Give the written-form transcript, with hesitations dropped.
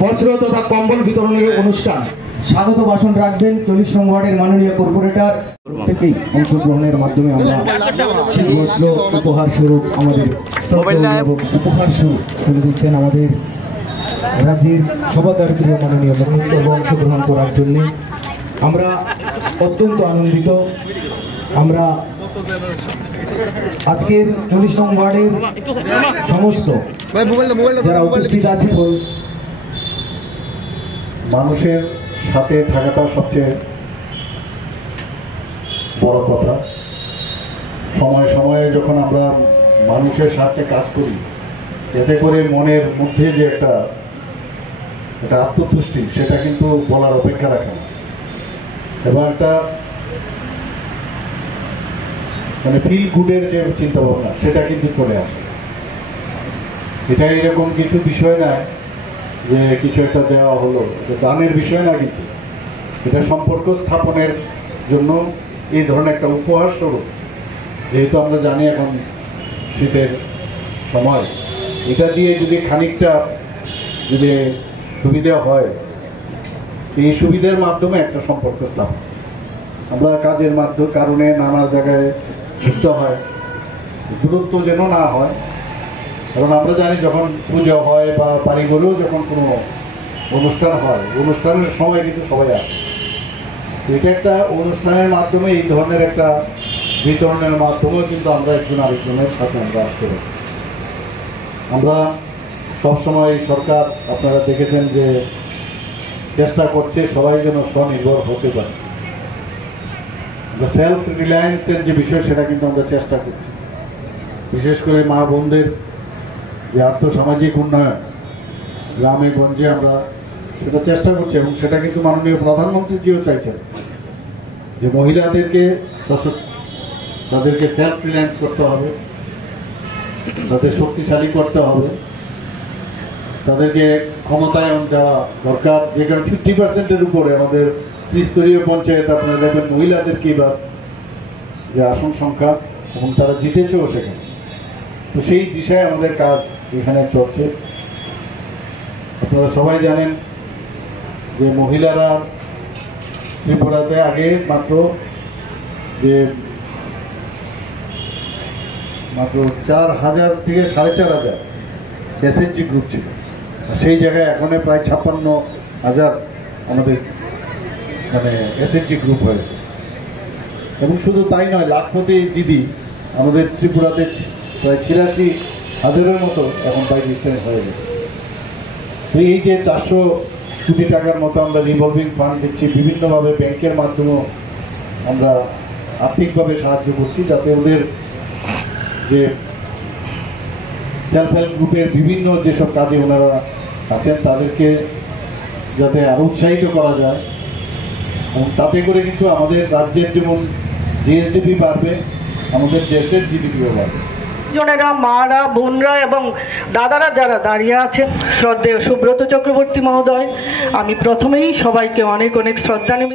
বস্ত্র তথা কম্বল বিতরণের অনুষ্ঠান। স্বাগত ভাষণ রাখবেন 40 নং ওয়ার্ডের মাননীয় কর্পোরেটর। প্রত্যেকেই অংশগ্রহণের মাধ্যমে আমরা সেই বস্ত্র উপহার স্বরূপ আমাদের উপহার স্বরূপ তুলে দিচ্ছেন আমাদের রাজ্যের সভাপতি মাননীয় মুখ্যমন্ত্রী অংশগ্রহণ করার জন্য আমরা অত্যন্ত আনন্দিত। আমরা আজকের 40 নং ওয়ার্ডের সমস্ত যারা উপস্থিত আছে, মানুষের সাথে থাকাটা সবচেয়ে বড় কথা। সময়ে সময়ে যখন আমরা মানুষের সাথে কাজ করি, এতে করে মনের মধ্যে যে একটা আত্মতুষ্টি, সেটা কিন্তু বলার অপেক্ষা রাখে না, এবং একটা মানে ফিল গুডের যে চিন্তা ভাবনা, সেটা কিন্তু চলে আসে। এটা এরকম কিছু বিষয় না যে কিছু একটা দেওয়া হলো, দানের বিষয় না, কিন্তু এটা সম্পর্ক স্থাপনের জন্য এই ধরনের একটা উপহার স্বরূপ। যেহেতু আমরা জানি এখন শীতের সময়, এটা দিয়ে যদি খানিকটা যদি সুবিধা হয়, এই সুবিধার মাধ্যমে একটা সম্পর্ক স্থাপন। আমরা কাজের কারণে নানা জায়গায় যুক্ত হয়, দূরত্ব যেন না হয়। কারণ আমরা জানি যখন পূজা হয় বা পারিবারিক যখন কোনো অনুষ্ঠান হয়, অনুষ্ঠানের সময় কিন্তু সবাই আসে। এটা একটা অনুষ্ঠানের মাধ্যমে এই ধরনের একটা বিতরণের মাধ্যমেও কিন্তু আমরা একজন আরেকজনের সাথে আমরা আসতে পারি। আমরা সবসময় সরকার, আপনারা দেখেছেন যে চেষ্টা করছে সবাই যেন স্বনির্ভর হতে পারে। সেলফ রিলায়েন্সের যে বিষয়, সেটা কিন্তু আমরা চেষ্টা করছি। বিশেষ করে মা বোনদের যে আর্থসামাজিক উন্নয়ন গ্রামে গঞ্জে আমরা সেটা চেষ্টা করছি, এবং সেটা কিন্তু মাননীয় প্রধানমন্ত্রীজিও চাইছেন যে মহিলাদেরকে তাদেরকে সেলফ রিলায়েন্স করতে হবে, তাদের শক্তিশালী করতে হবে, তাদেরকে ক্ষমতায়ন দেওয়া দরকার। যেখানে 50%-এর উপরে আমাদের ত্রিস্তরীয় পঞ্চায়েত আপনারা দেখবেন মহিলাদেরকে বা যে আসন সংখ্যা, এবং তারা জিতেছেও সেখানে। তো সেই দিশায় আমাদের কাজ এখানে চলছে। আপনারা সবাই জানেন যে মহিলারা ত্রিপুরাতে আগে মাত্র 4,000 থেকে 4,500 এসএইচজি গ্রুপ ছিল। সেই জায়গায় এখন প্রায় 56,000 আমাদের মানে এসএইচজি গ্রুপ হয়েছে। এবং শুধু তাই নয়, লাখপতি দিদি আমাদের ত্রিপুরাতে প্রায় 86,000-এর মতো এখন বাই ডিস্টেন্স হয়ে গেছে। তো এই যে 400 কোটি টাকার মতো আমরা রিভলভিং ফান্ড দিচ্ছি, বিভিন্নভাবে ব্যাংকের মাধ্যমেও আমরা আর্থিকভাবে সাহায্য করছি, যাতে ওদের যে সেলফ হেল্প গ্রুপের বিভিন্ন যেসব কাজে ওনারা আছেন, তাদেরকে যাতে আরও উৎসাহিত করা যায়। এবং তাতে করে কিন্তু আমাদের রাজ্যের যেমন জিএসডিপি বাড়বে, আমাদের দেশের জিডিপিও বাড়বে। জনেরা, মারা, বোনরা এবং দাদারা যারা দাঁড়িয়ে আছেন, শ্রদ্ধেয় সুব্রত চক্রবর্তী মহোদয়, আমি প্রথমেই সবাইকে অনেক অনেক শ্রদ্ধা